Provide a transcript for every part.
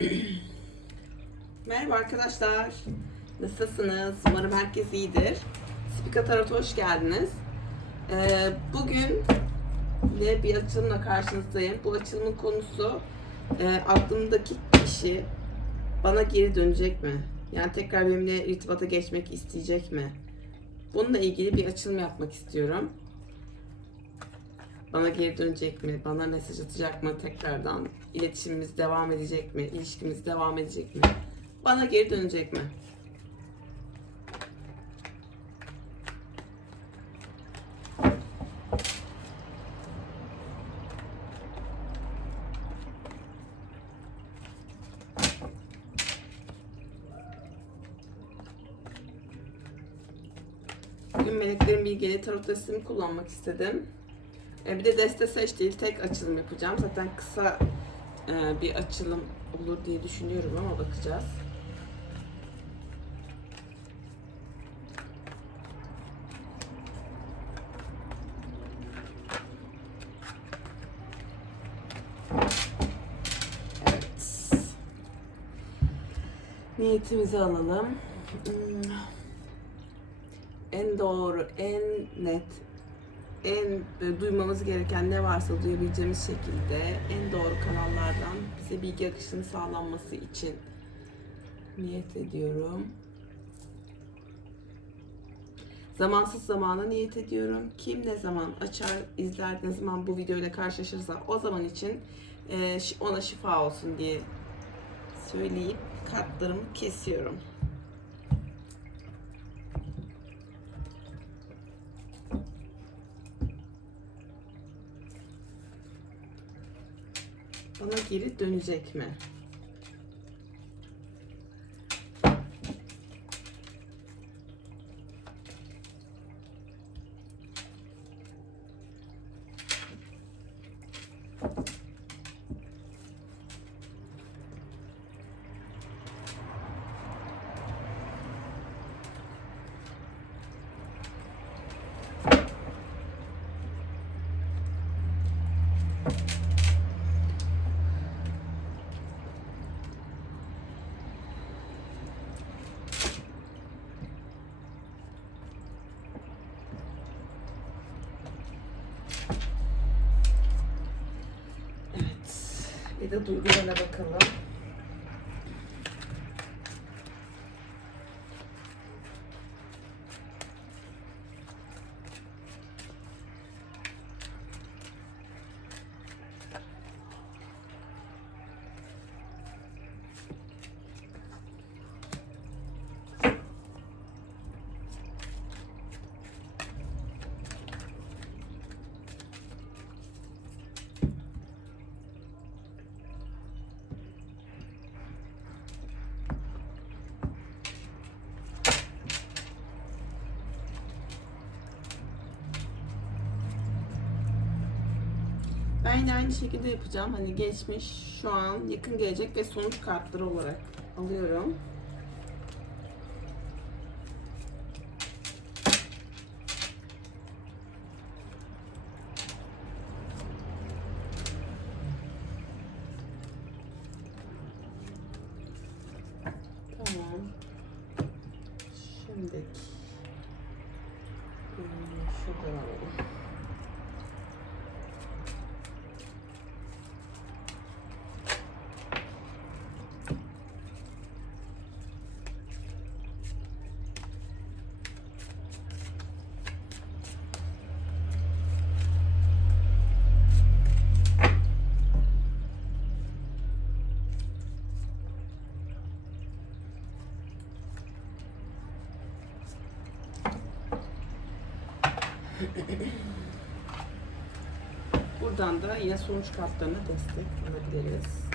Merhaba arkadaşlar. Nasılsınız? Umarım herkes iyidir. Spika Tarot'a hoş geldiniz. Ee, bugün de bir açılımla karşınızdayım. Bu açılımın konusu e, aklımdaki kişi bana geri dönecek mi? Yani tekrar benimle irtibata geçmek isteyecek mi? Bununla ilgili bir açılım yapmak istiyorum. Bana geri dönecek mi? Bana mesaj atacak mı tekrardan? İletişimimiz devam edecek mi? İlişkimiz devam edecek mi? Bana geri dönecek mi? Bugün meleklerin bilgili tarot destemi kullanmak istedim. E, Bir de deste seç değil, tek açılım yapacağım. Zaten kısa e, bir açılım olur diye düşünüyorum ama bakacağız. Evet. Niyetimizi alalım. Hmm. En doğru, en net, en böyle duymamız gereken ne varsa duyabileceğimiz şekilde en doğru kanallardan bize bilgi akışının sağlanması için niyet ediyorum. Zamansız zamana niyet ediyorum. Kim ne zaman açar, izler, ne zaman bu videoyla karşılaşırsa o zaman için e, ona şifa olsun diye söyleyip kartlarımı kesiyorum. Bana geri dönecek mi? Evet. Bir de duygularına bakalım. Ben aynı şekilde yapacağım. Hani geçmiş, şu an, yakın gelecek ve sonuç kartları olarak alıyorum. Tamam. Şimdi hmm, şuradan alalım. Buradan da yine sonuç kartlarına destek alabiliriz.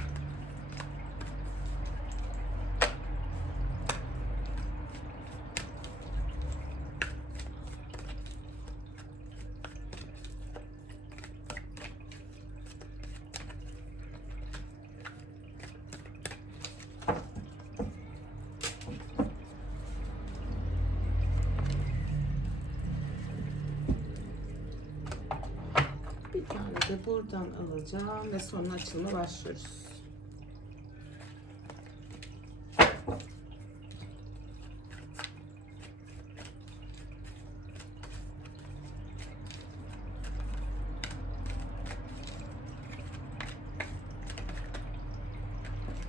buradan alacağım ve sonra açılma başlıyoruz.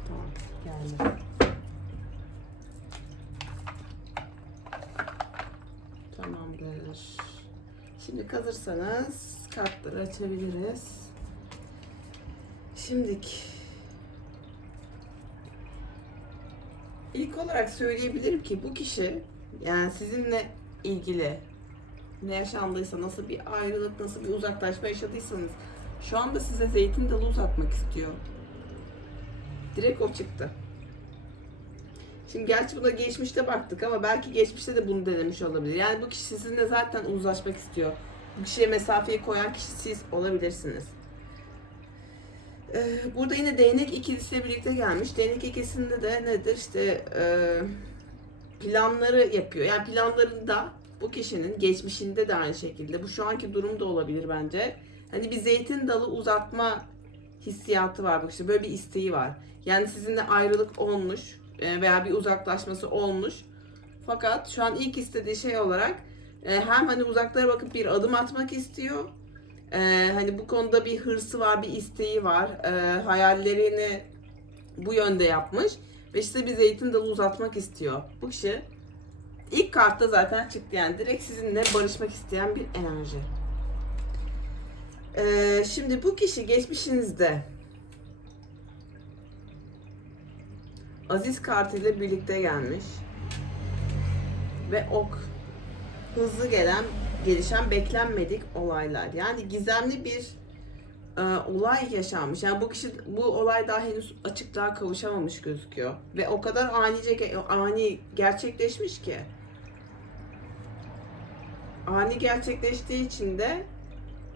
Tamam, Tamamdır. Şimdi kazırsanız kartları açabiliriz. Şimdik ilk olarak söyleyebilirim ki bu kişi yani sizinle ilgili ne yaşandıysa, nasıl bir ayrılık, nasıl bir uzaklaşma yaşadıysanız şu anda size zeytin dalı uzatmak istiyor. Direkt o çıktı. Şimdi gerçi buna geçmişte baktık ama belki geçmişte de bunu denemiş olabilir. Yani bu kişi sizinle zaten uzlaşmak istiyor. Kişiye mesafeyi koyan kişi siz olabilirsiniz. Ee, burada yine değnek ikilisiyle birlikte gelmiş. Değnek ikilisinde de nedir? İşte e, planları yapıyor. Yani planlarında bu kişinin geçmişinde de aynı şekilde. Bu şu anki durum da olabilir bence. Hani bir zeytin dalı uzatma hissiyatı var bu kişide. Böyle bir isteği var. Yani sizinle ayrılık olmuş e, veya bir uzaklaşması olmuş. Fakat şu an ilk istediği şey olarak e, hem hani uzaklara bakıp bir adım atmak istiyor. E, hani bu konuda bir hırsı var, bir isteği var. E, hayallerini bu yönde yapmış. Ve işte bir zeytin dalı uzatmak istiyor. Bu kişi ilk kartta zaten çıktı yani. Direkt sizinle barışmak isteyen bir enerji. E, şimdi bu kişi geçmişinizde Aziz kartıyla birlikte gelmiş. Ve ok. Hızlı gelen, gelişen beklenmedik olaylar. Yani gizemli bir e, olay yaşanmış. Yani bu kişi bu olay daha henüz açıklığa kavuşamamış gözüküyor. Ve o kadar anice ani gerçekleşmiş ki. Ani gerçekleştiği için de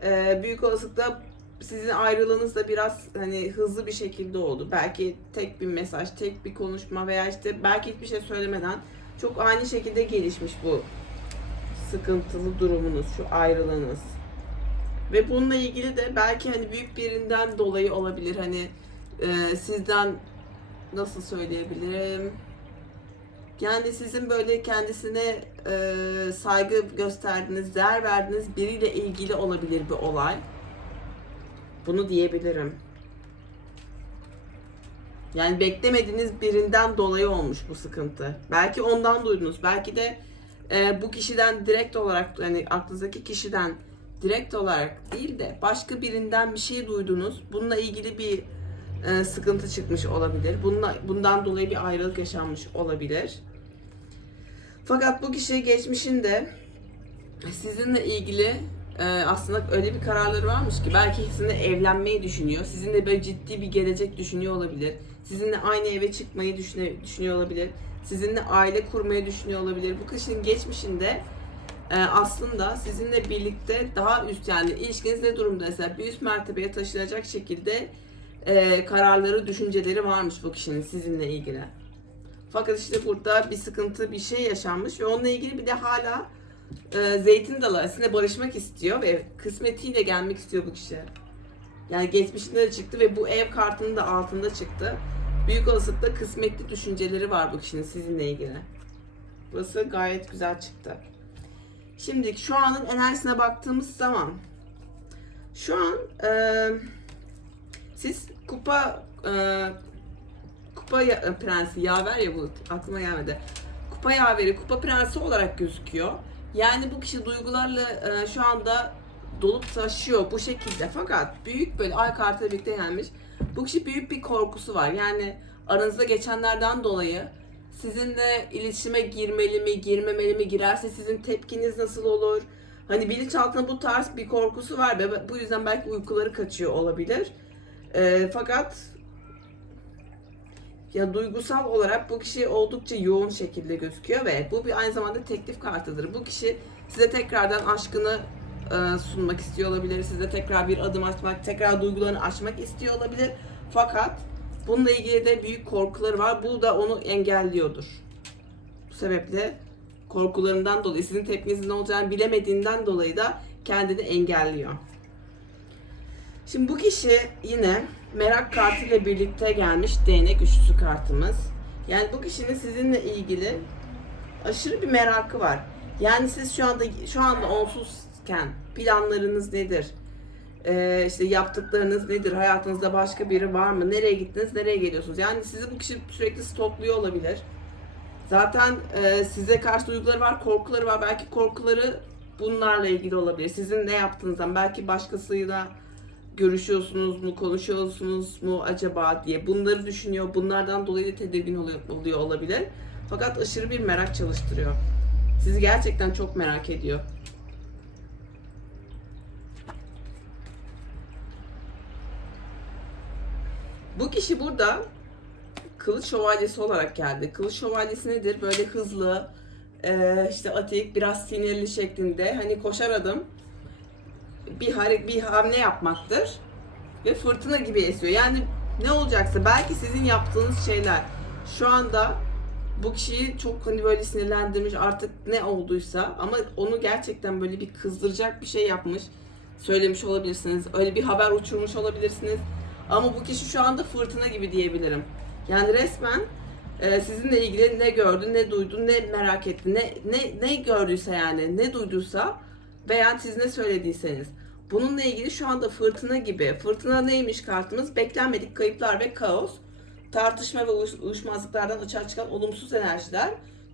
e, büyük olasılıkla sizin ayrılığınız da biraz hani hızlı bir şekilde oldu. Belki tek bir mesaj, tek bir konuşma veya işte belki hiçbir şey söylemeden çok ani şekilde gelişmiş bu sıkıntılı durumunuz, şu ayrılığınız. Ve bununla ilgili de belki hani büyük birinden dolayı olabilir. Hani e, sizden nasıl söyleyebilirim? Yani sizin böyle kendisine e, saygı gösterdiğiniz, değer verdiğiniz biriyle ilgili olabilir bir olay. Bunu diyebilirim. Yani beklemediğiniz birinden dolayı olmuş bu sıkıntı. Belki ondan duydunuz. Belki de e, bu kişiden direkt olarak yani aklınızdaki kişiden direkt olarak değil de başka birinden bir şey duydunuz. Bununla ilgili bir e, sıkıntı çıkmış olabilir. Bununla, bundan dolayı bir ayrılık yaşanmış olabilir. Fakat bu kişi geçmişinde sizinle ilgili e, aslında öyle bir kararları varmış ki belki sizinle evlenmeyi düşünüyor. Sizinle böyle ciddi bir gelecek düşünüyor olabilir. Sizinle aynı eve çıkmayı düşünüyor, düşünüyor olabilir. Sizinle aile kurmayı düşünüyor olabilir. Bu kişinin geçmişinde e, aslında sizinle birlikte daha üst yani ilişkiniz ne durumdaysa bir üst mertebeye taşınacak şekilde e, kararları, düşünceleri varmış bu kişinin sizinle ilgili. Fakat işte burada bir sıkıntı, bir şey yaşanmış ve onunla ilgili bir de hala e, zeytin dalı aslında barışmak istiyor ve kısmetiyle gelmek istiyor bu kişi. Yani geçmişinde de çıktı ve bu ev kartının da altında çıktı. Büyük olasılıkla kısmetli düşünceleri var bu kişinin sizinle ilgili. Burası gayet güzel çıktı. Şimdi şu anın enerjisine baktığımız zaman şu an e, siz kupa e, kupa ya, prensi yaver ya bu aklıma gelmedi. Kupa yaveri, kupa prensi olarak gözüküyor. Yani bu kişi duygularla e, şu anda dolup taşıyor bu şekilde. Fakat büyük böyle ay kartıyla birlikte gelmiş. Bu kişi büyük bir korkusu var. Yani aranızda geçenlerden dolayı sizinle iletişime girmeli mi, girmemeli mi, girerse sizin tepkiniz nasıl olur? Hani bilinçaltında bu tarz bir korkusu var ve bu yüzden belki uykuları kaçıyor olabilir. E, fakat ya duygusal olarak bu kişi oldukça yoğun şekilde gözüküyor ve bu bir aynı zamanda teklif kartıdır. Bu kişi size tekrardan aşkını sunmak istiyor olabilir. Size tekrar bir adım atmak, tekrar duygularını açmak istiyor olabilir. Fakat bununla ilgili de büyük korkuları var. Bu da onu engelliyordur. Bu sebeple korkularından dolayı, sizin tepkinizin ne olacağını bilemediğinden dolayı da kendini engelliyor. Şimdi bu kişi yine merak kartı ile birlikte gelmiş değnek üçlüsü kartımız. Yani bu kişinin sizinle ilgili aşırı bir merakı var. Yani siz şu anda şu anda onsuzken planlarınız nedir? Ee, işte yaptıklarınız nedir? Hayatınızda başka biri var mı? Nereye gittiniz? Nereye geliyorsunuz? Yani sizi bu kişi sürekli stokluyor olabilir. Zaten e, size karşı duyguları var, korkuları var. Belki korkuları bunlarla ilgili olabilir. Sizin ne yaptığınızdan, belki başkasıyla görüşüyorsunuz mu, konuşuyorsunuz mu acaba diye bunları düşünüyor. Bunlardan dolayı tedirgin oluyor, oluyor olabilir. Fakat aşırı bir merak çalıştırıyor. Sizi gerçekten çok merak ediyor. Bu kişi burada kılıç şövalyesi olarak geldi. Kılıç şövalyesi nedir? Böyle hızlı, e, işte atik, biraz sinirli şeklinde hani koşar adım bir hare- bir hamle yapmaktır ve fırtına gibi esiyor. Yani ne olacaksa belki sizin yaptığınız şeyler şu anda bu kişiyi çok hani böyle sinirlendirmiş artık ne olduysa ama onu gerçekten böyle bir kızdıracak bir şey yapmış söylemiş olabilirsiniz. Öyle bir haber uçurmuş olabilirsiniz. Ama bu kişi şu anda fırtına gibi diyebilirim. Yani resmen e, sizinle ilgili ne gördü, ne duydu, ne merak etti, ne ne ne gördüyse yani, ne duyduysa veya siz ne söylediyseniz. Bununla ilgili şu anda fırtına gibi. Fırtına neymiş kartımız? Beklenmedik kayıplar ve kaos. Tartışma ve uyuş- uyuşmazlıklardan açığa çıkan olumsuz enerjiler.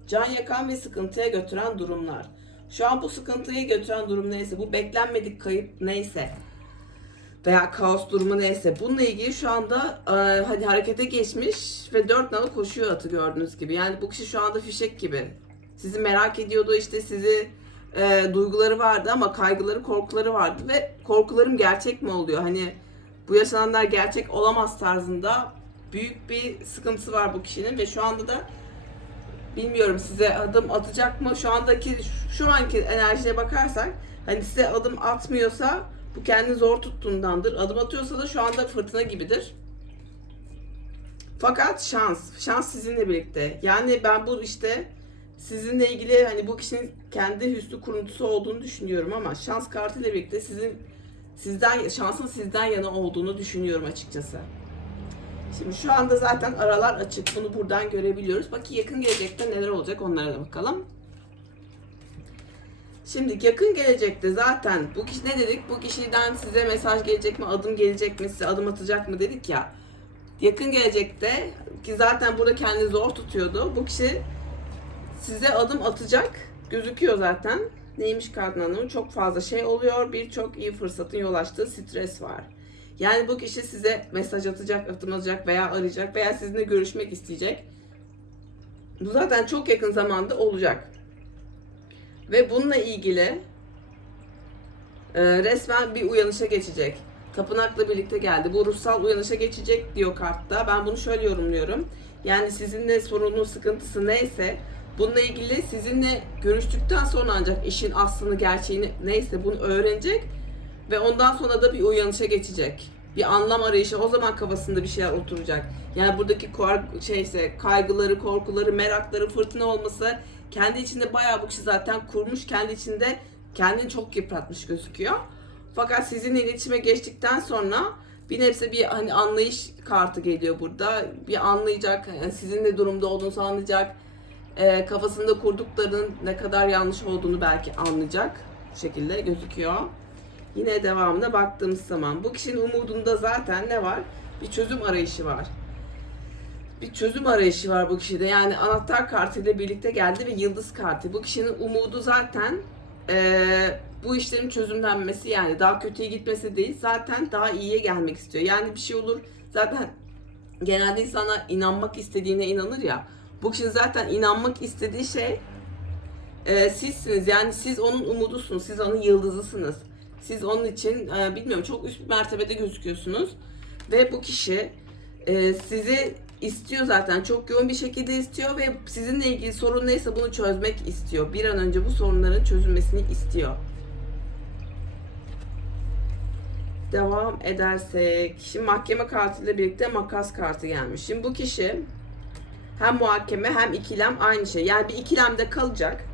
Can yakan ve sıkıntıya götüren durumlar. Şu an bu sıkıntıya götüren durum neyse, bu beklenmedik kayıp neyse veya kaos durumu neyse bununla ilgili şu anda e, hadi harekete geçmiş ve dört nala koşuyor atı gördüğünüz gibi. Yani bu kişi şu anda fişek gibi. Sizi merak ediyordu işte sizi e, duyguları vardı ama kaygıları korkuları vardı ve korkularım gerçek mi oluyor? Hani bu yaşananlar gerçek olamaz tarzında büyük bir sıkıntısı var bu kişinin ve şu anda da bilmiyorum size adım atacak mı? Şu andaki şu anki enerjiye bakarsak hani size adım atmıyorsa bu kendini zor tuttuğundandır. Adım atıyorsa da şu anda fırtına gibidir. Fakat şans, şans sizinle birlikte. Yani ben bu işte sizinle ilgili hani bu kişinin kendi hüsnü kuruntusu olduğunu düşünüyorum ama şans kartıyla birlikte sizin sizden şansın sizden yana olduğunu düşünüyorum açıkçası. Şimdi şu anda zaten aralar açık. Bunu buradan görebiliyoruz. Bakın yakın gelecekte neler olacak onlara da bakalım. Şimdi yakın gelecekte zaten bu kişi ne dedik? Bu kişiden size mesaj gelecek mi? Adım gelecek mi? Size adım atacak mı dedik ya. Yakın gelecekte ki zaten burada kendini zor tutuyordu. Bu kişi size adım atacak. Gözüküyor zaten. Neymiş kartın anlamı? Çok fazla şey oluyor. Birçok iyi fırsatın yol açtığı stres var. Yani bu kişi size mesaj atacak, adım atacak veya arayacak veya sizinle görüşmek isteyecek. Bu zaten çok yakın zamanda olacak. Ve bununla ilgili e, resmen bir uyanışa geçecek. Tapınakla birlikte geldi. Bu ruhsal uyanışa geçecek diyor kartta. Ben bunu şöyle yorumluyorum. Yani sizinle sorunun sıkıntısı neyse bununla ilgili sizinle görüştükten sonra ancak işin aslını gerçeğini neyse bunu öğrenecek ve ondan sonra da bir uyanışa geçecek. Bir anlam arayışı o zaman kafasında bir şeyler oturacak. Yani buradaki şeyse kaygıları, korkuları, merakları, fırtına olması kendi içinde bayağı bu kişi zaten kurmuş. Kendi içinde kendini çok yıpratmış gözüküyor. Fakat sizinle iletişime geçtikten sonra bir nebze bir hani anlayış kartı geliyor burada. Bir anlayacak, yani sizin ne durumda olduğunuzu anlayacak. Ee, kafasında kurduklarının ne kadar yanlış olduğunu belki anlayacak. Bu şekilde gözüküyor. Yine devamına baktığımız zaman bu kişinin umudunda zaten ne var? Bir çözüm arayışı var. Bir çözüm arayışı var bu kişide. Yani anahtar kartıyla birlikte geldi ve yıldız kartı. Bu kişinin umudu zaten eee, bu işlerin çözümlenmesi yani daha kötüye gitmesi değil. Zaten daha iyiye gelmek istiyor. Yani bir şey olur zaten genelde insana inanmak istediğine inanır ya. Bu kişinin zaten inanmak istediği şey e, sizsiniz. Yani siz onun umudusunuz. Siz onun yıldızısınız. Siz onun için e, bilmiyorum çok üst mertebede gözüküyorsunuz. Ve bu kişi e, sizi istiyor zaten. Çok yoğun bir şekilde istiyor ve sizinle ilgili sorun neyse bunu çözmek istiyor. Bir an önce bu sorunların çözülmesini istiyor. Devam edersek. Şimdi mahkeme kartıyla birlikte makas kartı gelmiş. Şimdi bu kişi hem muhakeme hem ikilem aynı şey. Yani bir ikilemde kalacak.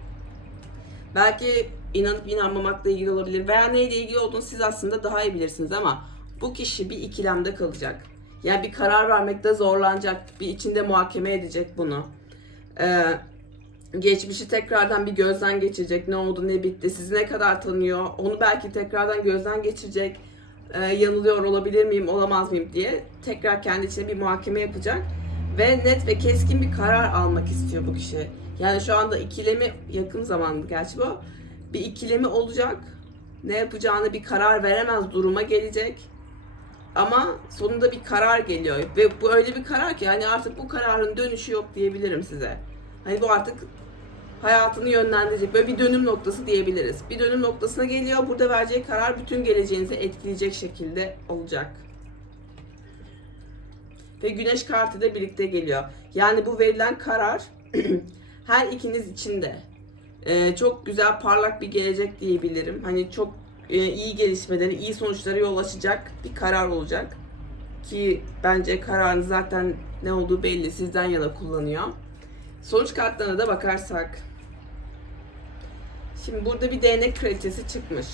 Belki inanıp inanmamakla ilgili olabilir veya neyle ilgili olduğunu siz aslında daha iyi bilirsiniz ama bu kişi bir ikilemde kalacak. Yani bir karar vermekte zorlanacak, bir içinde muhakeme edecek bunu. Ee, geçmişi tekrardan bir gözden geçirecek. Ne oldu, ne bitti, sizi ne kadar tanıyor, onu belki tekrardan gözden geçirecek. e, yanılıyor olabilir miyim, olamaz mıyım diye tekrar kendi içine bir muhakeme yapacak ve net ve keskin bir karar almak istiyor bu kişi. Yani şu anda ikilemi yakın zamanda gerçi bu. Bir ikilemi olacak. Ne yapacağını bir karar veremez duruma gelecek. Ama sonunda bir karar geliyor ve bu öyle bir karar ki yani artık bu kararın dönüşü yok diyebilirim size. Hani bu artık hayatını yönlendirecek böyle bir dönüm noktası diyebiliriz. Bir dönüm noktasına geliyor. Burada vereceği karar bütün geleceğinizi etkileyecek şekilde olacak. Ve güneş kartı da birlikte geliyor. Yani bu verilen karar her ikiniz için de e, çok güzel parlak bir gelecek diyebilirim. Hani çok iyi gelişmeleri, iyi sonuçlara yol açacak bir karar olacak. Ki bence kararın zaten ne olduğu belli. Sizden yana kullanıyor. Sonuç kartlarına da bakarsak. Şimdi burada bir değnek kraliçesi çıkmış.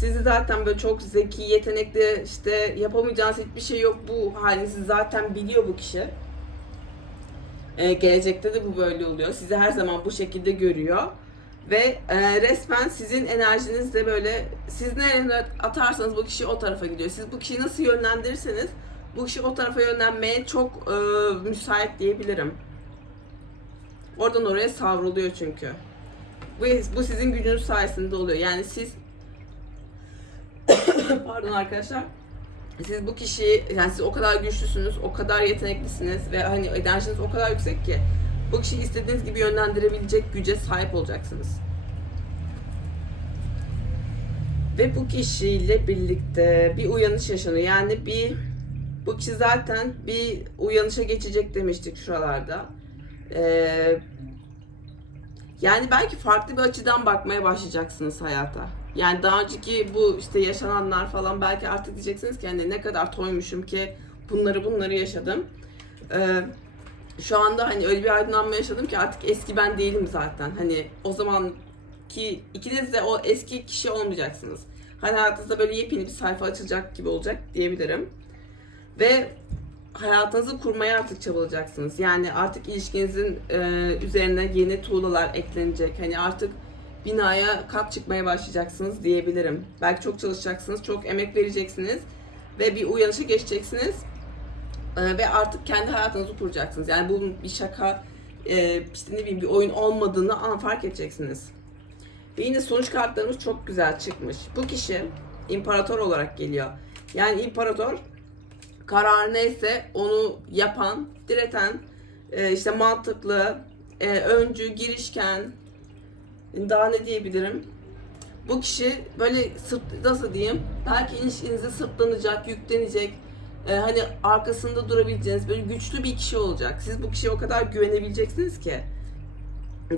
Sizi zaten böyle çok zeki, yetenekli, işte yapamayacağınız hiçbir şey yok bu halinizi zaten biliyor bu kişi. Ee, gelecekte de bu böyle oluyor. Sizi her zaman bu şekilde görüyor. Ve e, resmen sizin enerjinizle böyle siz nereye atarsanız bu kişi o tarafa gidiyor. Siz bu kişiyi nasıl yönlendirirseniz bu kişi o tarafa yönlenmeye çok e, müsait diyebilirim. Oradan oraya savruluyor çünkü. Bu, bu sizin gücünüz sayesinde oluyor. Yani siz pardon arkadaşlar siz bu kişiyi yani siz o kadar güçlüsünüz, o kadar yeteneklisiniz ve hani enerjiniz o kadar yüksek ki bu kişiyi istediğiniz gibi yönlendirebilecek güce sahip olacaksınız. Ve bu kişiyle birlikte bir uyanış yaşanıyor. Yani bir bu kişi zaten bir uyanışa geçecek demiştik şuralarda. Ee, yani belki farklı bir açıdan bakmaya başlayacaksınız hayata. Yani daha önceki bu işte yaşananlar falan belki artık diyeceksiniz ki hani ne kadar toymuşum ki bunları bunları yaşadım. Ee, şu anda hani öyle bir aydınlanma yaşadım ki artık eski ben değilim zaten. Hani o zaman ki ikiniz de o eski kişi olmayacaksınız. Hani hayatınızda böyle yepyeni bir sayfa açılacak gibi olacak diyebilirim. Ve hayatınızı kurmaya artık çabalayacaksınız. Yani artık ilişkinizin e, üzerine yeni tuğlalar eklenecek. Hani artık binaya kat çıkmaya başlayacaksınız diyebilirim. Belki çok çalışacaksınız, çok emek vereceksiniz ve bir uyanışa geçeceksiniz. E, ve artık kendi hayatınızı kuracaksınız. Yani bu bir şaka, e, işte ne bileyim bir oyun olmadığını an fark edeceksiniz. Ve yine sonuç kartlarımız çok güzel çıkmış. Bu kişi imparator olarak geliyor. Yani imparator karar neyse onu yapan, direten, e, işte mantıklı, e, öncü, girişken, daha ne diyebilirim? Bu kişi böyle sırt, nasıl diyeyim? Belki ilişkinize sırtlanacak, yüklenecek, e, hani arkasında durabileceğiniz böyle güçlü bir kişi olacak. Siz bu kişiye o kadar güvenebileceksiniz ki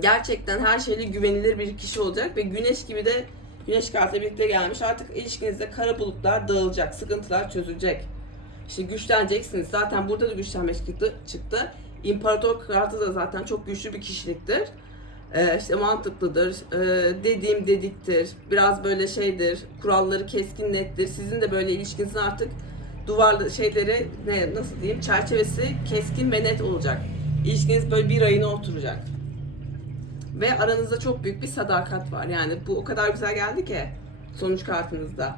gerçekten her şeyle güvenilir bir kişi olacak ve güneş gibi de güneş kartıyla birlikte gelmiş. Artık ilişkinizde kara bulutlar dağılacak, sıkıntılar çözülecek. İşte güçleneceksiniz. Zaten burada da güçlenme çıktı. çıktı. İmparator kartı da zaten çok güçlü bir kişiliktir. Ee, işte mantıklıdır, ee, dediğim dediktir, biraz böyle şeydir, kuralları keskin nettir. Sizin de böyle ilişkinizin artık duvarlı şeyleri ne nasıl diyeyim çerçevesi keskin ve net olacak. İlişkiniz böyle bir ayına oturacak. Ve aranızda çok büyük bir sadakat var. Yani bu o kadar güzel geldi ki sonuç kartınızda.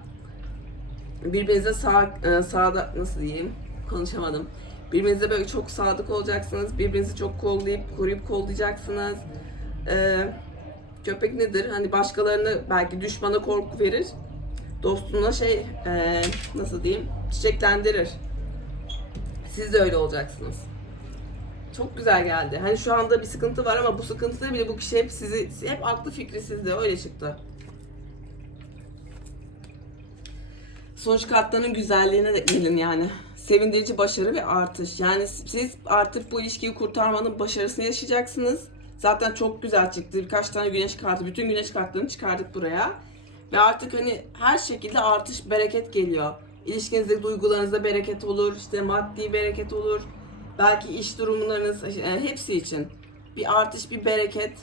Birbirinize sağ, e, sağda nasıl diyeyim konuşamadım. Birbirinize böyle çok sadık olacaksınız. Birbirinizi çok kollayıp koruyup kollayacaksınız. Ee, köpek nedir? Hani başkalarını belki düşmana korku verir. Dostuna şey e, nasıl diyeyim çiçeklendirir. Siz de öyle olacaksınız. Çok güzel geldi. Hani şu anda bir sıkıntı var ama bu sıkıntıda bile bu kişi hep sizi hep aklı fikri sizde öyle çıktı. Sonuç kartlarının güzelliğine de gelin yani. Sevindirici başarı ve artış. Yani siz artık bu ilişkiyi kurtarmanın başarısını yaşayacaksınız. Zaten çok güzel çıktı. Birkaç tane güneş kartı, bütün güneş kartlarını çıkardık buraya. Ve artık hani her şekilde artış, bereket geliyor. İlişkinizde, duygularınızda bereket olur, işte maddi bereket olur. Belki iş durumlarınız, yani hepsi için. Bir artış, bir bereket.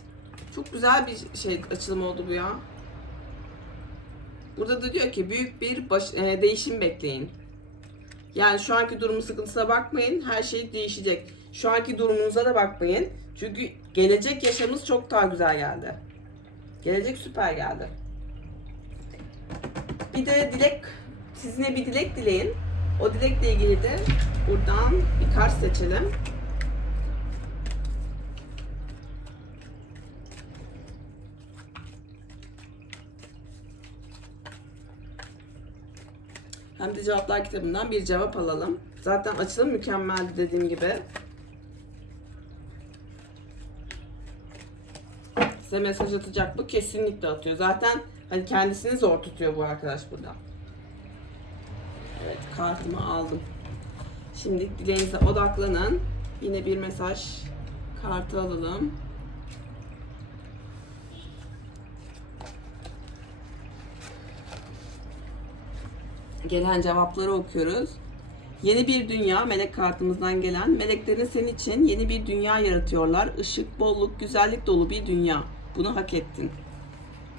Çok güzel bir şey açılım oldu bu ya. Burada da diyor ki büyük bir baş, e, değişim bekleyin. Yani şu anki durumun sıkıntısına bakmayın. Her şey değişecek. Şu anki durumunuza da bakmayın. Çünkü gelecek yaşamınız çok daha güzel geldi. Gelecek süper geldi. bir de dilek, sizinle bir dilek dileyin. O dilekle ilgili de buradan bir kart seçelim. Hem de cevaplar kitabından bir cevap alalım. Zaten açılım mükemmeldi dediğim gibi. Size mesaj atacak bu kesinlikle atıyor. Zaten hani kendisini zor tutuyor bu arkadaş burada. Kartımı aldım. Şimdi dileğinize odaklanın. Yine bir mesaj kartı alalım. Gelen cevapları okuyoruz. Yeni bir dünya melek kartımızdan gelen meleklerin senin için yeni bir dünya yaratıyorlar. Işık, bolluk, güzellik dolu bir dünya. Bunu hak ettin.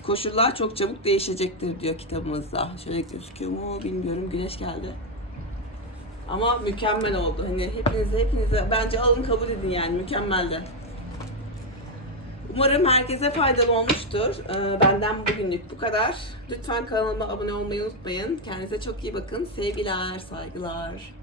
Koşullar çok çabuk değişecektir diyor kitabımızda. Şöyle gözüküyor mu bilmiyorum. Güneş geldi. Ama mükemmel oldu. Hani hepinize hepinize bence alın kabul edin yani mükemmeldi. Umarım herkese faydalı olmuştur. Ee, Benden bugünlük bu kadar. Lütfen kanalıma abone olmayı unutmayın. Kendinize çok iyi bakın. Sevgiler, saygılar.